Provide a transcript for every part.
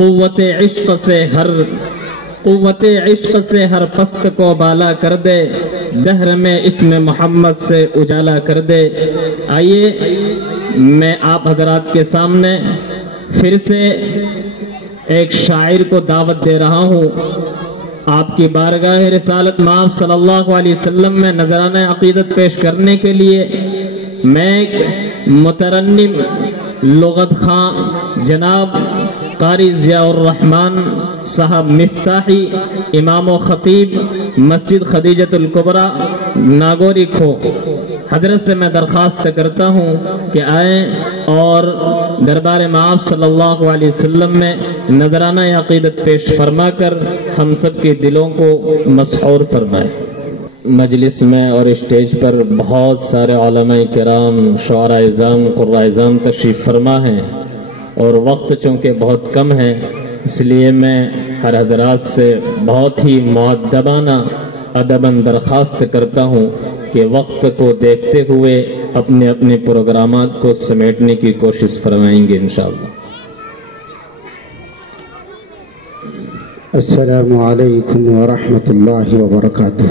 قوت عشق سے ہر پست کو بالا کر دے، دہر میں اسم محمد سے اجالا کر دے۔ آئیے میں آپ حضرات کے سامنے پھر سے ایک شاعر کو دعوت دے رہا ہوں، آپ کی بارگاہ رسالت مآب صلی اللہ علیہ وسلم میں نذرانہ عقیدت پیش کرنے کے لیے میں ایک مترنم لغت خواں جناب قاری ضیاء الرحمن صاحب مفتاحی، امام و خطیب مسجد خدیجۃ الکبریٰ ناگوری کھو، حضرت سے میں درخواست کرتا ہوں کہ آئیں اور دربار مآب صلی اللہ علیہ وسلم میں نذرانہ عقیدت پیش فرما کر ہم سب کے دلوں کو مسحور فرمائیں۔ مجلس میں اور اسٹیج پر بہت سارے علماء کرام، شعراء اعظام، قراء اعظام تشریف فرما ہیں اور وقت چونکہ بہت کم ہے، اس لیے میں ہر حضرات سے بہت ہی مؤدبانہ ادباً درخواست کرتا ہوں کہ وقت کو دیکھتے ہوئے اپنے اپنے پروگرامات کو سمیٹنے کی کوشش فرمائیں گے انشاءاللہ۔ السلام علیکم ورحمۃ اللہ وبرکاتہ۔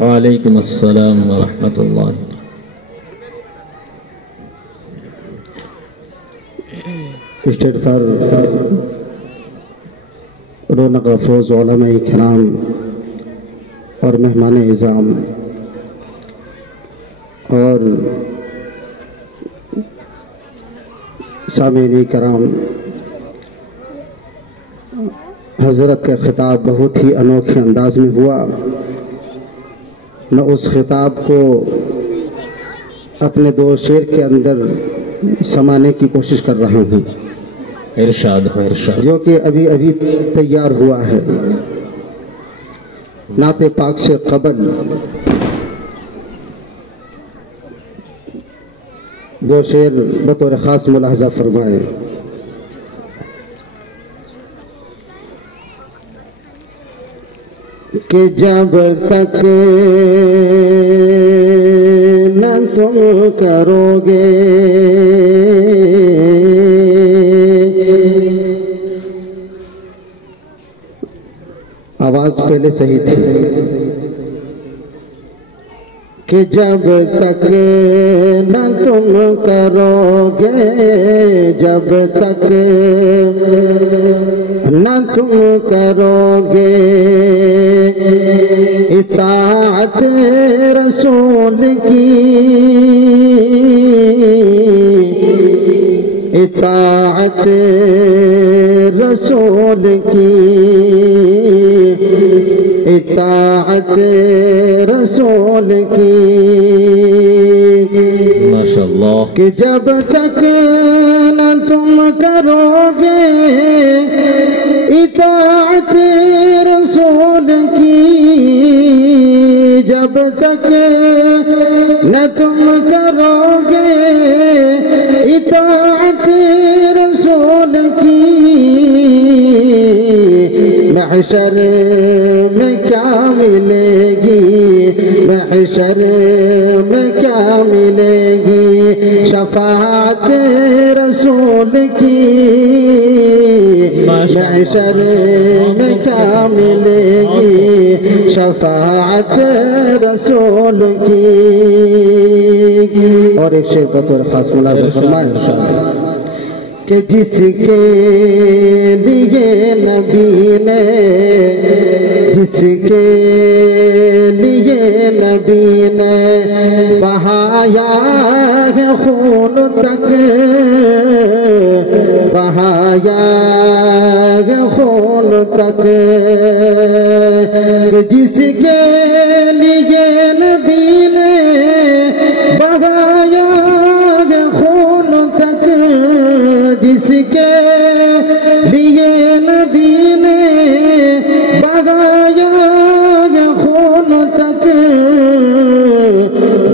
وعلیکم السلام ورحمۃ اللہ۔ اسٹیج پر رونق افروز علماء کرام اور مہمان اعظام اور سامعین کرام، حضرت کا خطاب بہت ہی انوکھے انداز میں ہوا۔ میں اس خطاب کو اپنے دو شعر کے اندر سمانے کی کوشش کر رہا ہوں، ارشاد ہو ارشاد، جو کہ ابھی تیار ہوا ہے۔ نعت پاک سے قبل دو شعر بطور خاص ملاحظہ فرمائے۔ کہ جب تک نہ تم کرو گے آواز پہلے صحیح تھی، کہ جب تک نہ تم کرو گے، جب تک نہ تم کرو گے اطاعت رسول کی، اطاعت رسول کی، اطاعت رسول کی، ماشاءاللہ، کہ جب تک نہ تم کرو گے اطاعت رسول کی، جب تک نہ تم کرو گے اطاعت رسول کی، محشر میں کیا ملے گی، محشر میں کیا ملے گی، شفاعت رسول کی، محشر میں کیا ملے گی، شفاعت رسول کی۔ اور ایک شعر بطور خاص ملاحظہ فرمائے کہ جس کے لیے نبی نے، جس کے لیے نبی نے بہایا ہے خون تک، بہایا ہے خون تک، جس کے لیے نبی نے بہایا ہے خون تک، جس کے لیے نبی نے بہایا ہے خون تک،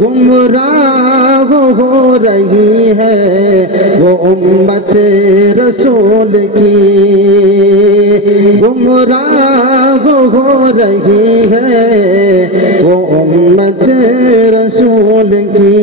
گمراہ ہو رہی ہے وہ امت رسول کی، گمراہ ہو رہی ہے وہ امت رسول کی۔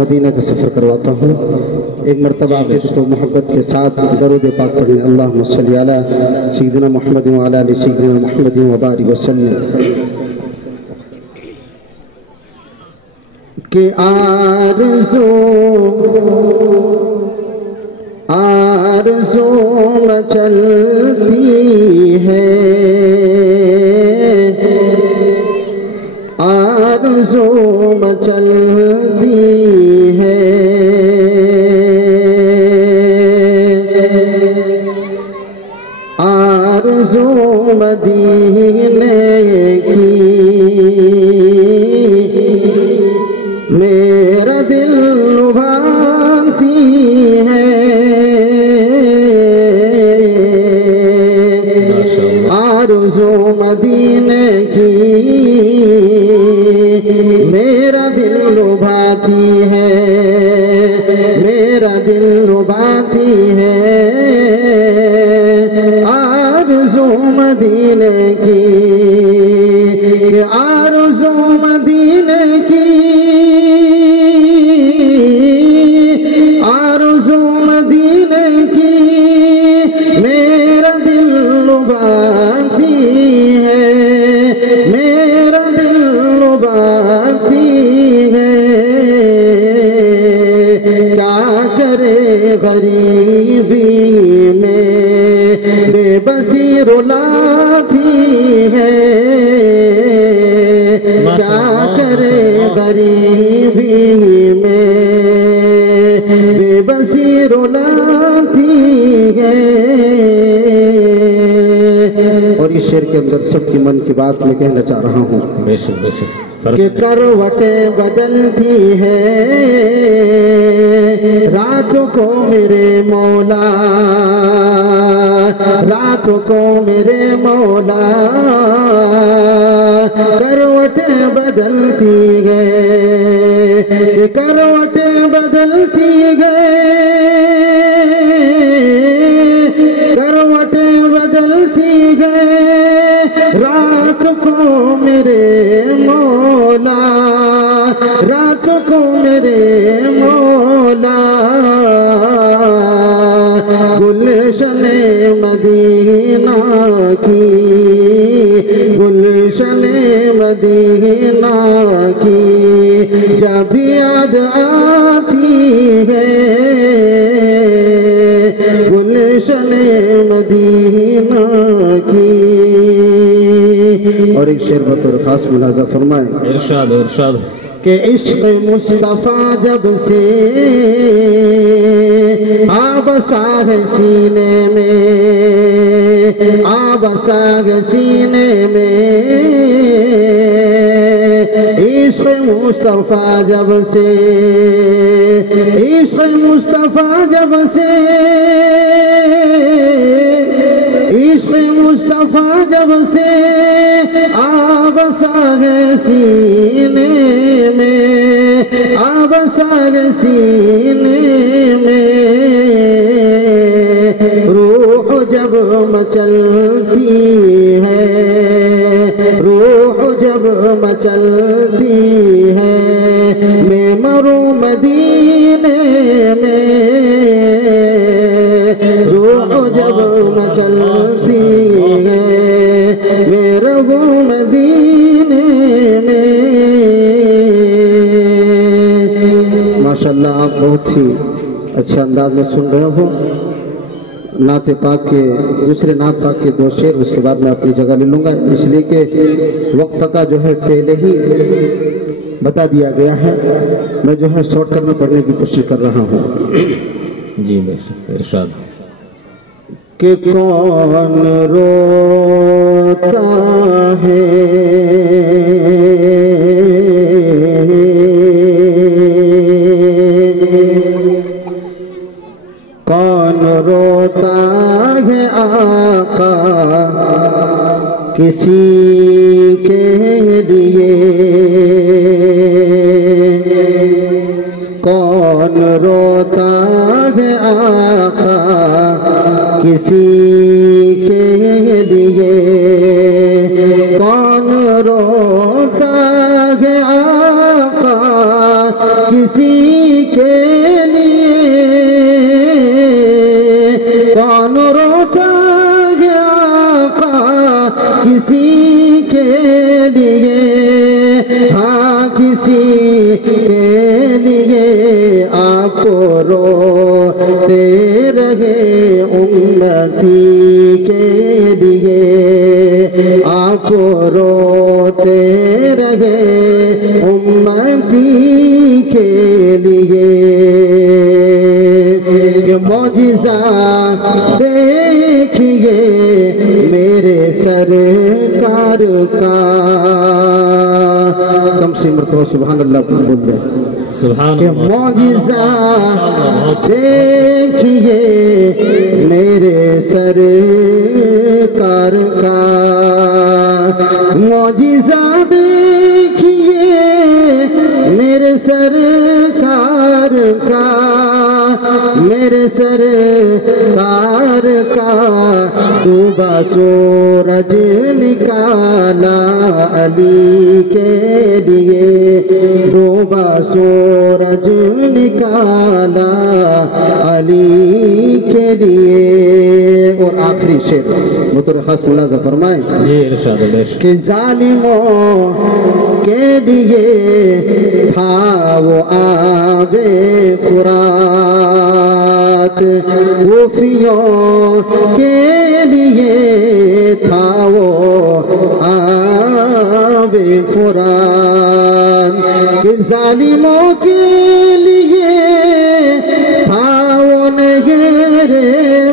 مدینہ کا سفر کرواتا ہوں. ایک مرتبہ آپ کو محبت کے ساتھ درود پاک پڑھ لیں. اللہم صلی علی سیدنا محمد وعلی آل سیدنا محمد وبارک وسلم. کہ آرزو مچلتی ہے، آرزو مچلتی ہے، آرزو مدینے کی میرا دل لبھاتی ہے، آرزو مدینے کی میرا دل لبھاتی ہے، میرا دل لبھاتی ہے، آرزو مدینے کی، آرزو مدینے کی، آرزو مدینے کی میرا دل لبھاتی ہے، میرا دل لبھاتی ہے، کیا کرے غریبی میں بے بسی رلاتی ہے، کیا کرے غریبی میں بے بسی رلاتی ہے. اور اس شعر کے اندر سب کی من کی بات میں کہنا چاہ رہا ہوں بے شک کہ کروٹیں بدلتی ہے رات کو میرے مولا، رات کو میرے مولا، کروٹیں بدلتی گئے، کروٹیں بدلتی گئے، کروٹیں بدلتی گئے، رات کو میرے مولا، رات کو میرے مولا، گلشن مدینہ کی، گلشن مدینہ کی جب یاد آتی ہے، گلشن مدینہ کی. اور ایک شعر بطور خاص ملاحظہ فرمائیں. ارشاد ارشاد کہ عشق مصطفیٰ جب سے آبسا ہے سینے میں، آبسا ہے سینے میں، عشق مصطفیٰ جب سے، عشق مصطفیٰ جب سے، عشق مصطفیٰ جب سے آبسا ہے سینے میں، آبسا ہے سینے میں، روح جب مچلتی ہے، روح جب مچلتی ہے، میں مروں مدینے میں، روح جب مچلتی ہے، میں رہوں مدینے میں. ماشاءاللہ آپ بہت ہی اچھے انداز میں سن رہے ہو. نعت پاک کے دوسرے نعت پاک کے دو شعر اس کے بعد میں اپنی جگہ لے لوں گا، اس لیے کہ وقت کا جو ہے پہلے ہی بتا دیا گیا ہے. میں جو ہے شارٹ کٹ میں پڑھنے کی کوشش کر رہا ہوں. جی بے شک ارشاد. کہ کون روتا ہے کون روتا ہے آقا کسی کے لیے، کون روتا ہے آقا کسی کے لیے، کون کسی کے لیے کون روتا گیا کسی کے لیے ہاں کسی کے لیے آپ روتے رہے امتی کے لیے آپ روتے رہے امتی کے لیے کہ معجزہ دیکھیے میرے سرکار کا کم سے مرتبہ سبحان اللہ بول دیں سبحان کہ اللہ معجزہ دیکھیے میرے سرکار کا معجزہ دیکھیے میرے سرکار کا میرے سرکار کا ڈوبا سورج نکالا علی کے لیے ڈوبا سورج نکالا علی کے لیے اور آخری شعر محترم خاص ملاحظہ فرمائیں جی ارشاد العشق کہ ظالموں کے لیے تھا وہ آب فرات کوفیوں کے لیے تھا وہ آب فرات کہ ظالموں کے لیے تھا وہ نہر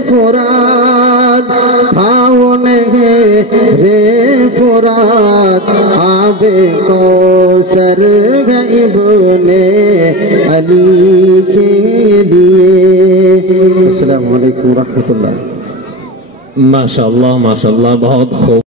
فرات تھا وہ نہر فرات آب کوثر ابن علی کے لیے السلام علیکم ورحمۃ اللہ ماشاءاللہ ماشاءاللہ بہت خوب